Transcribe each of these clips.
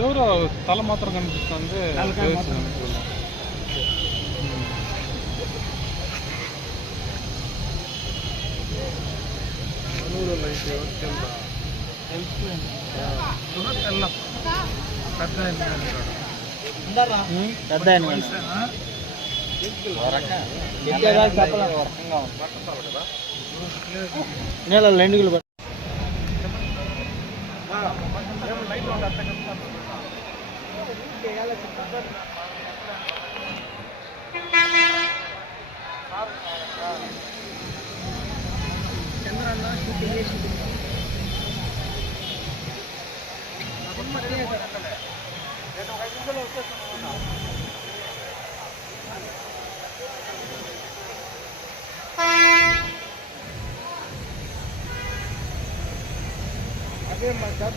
ఎవరో తల మాత్రం కనిపిస్తుంది. నీళ్ళ ఎండుగులు చంద్రన్న షూటింగ్ చేసింది. అదే మా జాత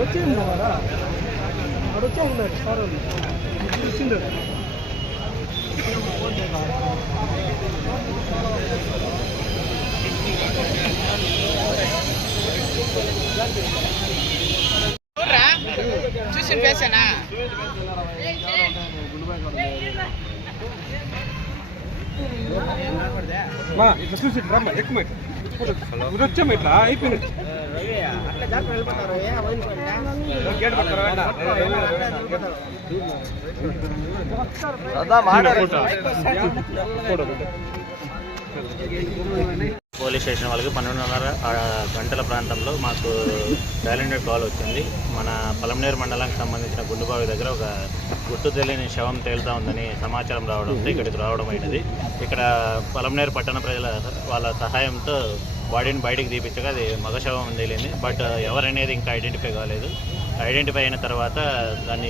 వచ్చింది కదా వచ్చే ఉన్నాడు సార్ వచ్చిండు. చూసి పేసానా ఇట్లా చూసి రమ్మ ఎక్కువ వచ్చాము ఇట్లా అయిపోయింది. పోలీస్ స్టేషన్ వాళ్ళకి 12:30 గంటల ప్రాంతంలో మాకు సైలెంట్ కాల్ వచ్చింది. మన పలమనేరు మండలానికి సంబంధించిన గుండుబావి దగ్గర ఒక గుర్తు తెలియని శవం తేలుతా ఉందని సమాచారం రావడంతో ఇక్కడికి రావడం అయినది. ఇక్కడ పలమనేరు పట్టణ ప్రజల వాళ్ళ సహాయంతో బాడీని బయటికి తీపించగా అది మగ శవం తేలింది. బట్ ఎవరనేది ఇంకా ఐడెంటిఫై కాలేదు. ఐడెంటిఫై అయిన తర్వాత దాన్ని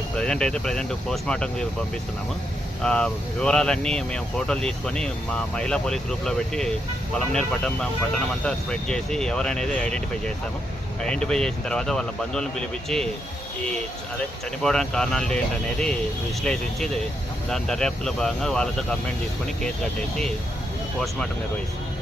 ప్రజెంట్ పోస్ట్మార్టంకి పంపిస్తున్నాము. వివరాలన్నీ మేము ఫోటోలు తీసుకొని మా మహిళా పోలీస్ గ్రూప్లో పెట్టి పలమనేరు పట్టణం అంతా స్ప్రెడ్ చేసి ఎవరనేది ఐడెంటిఫై చేస్తాము. ఐడెంటిఫై చేసిన తర్వాత వాళ్ళ బంధువులను పిలిపించి చనిపోవడానికి కారణాలు ఏంటనేది విశ్లేషించి దాని దర్యాప్తులో భాగంగా వాళ్ళతో కంప్లైంట్ తీసుకొని కేసు కట్టేసి పోస్ట్మార్టం నిర్వహిస్తాం.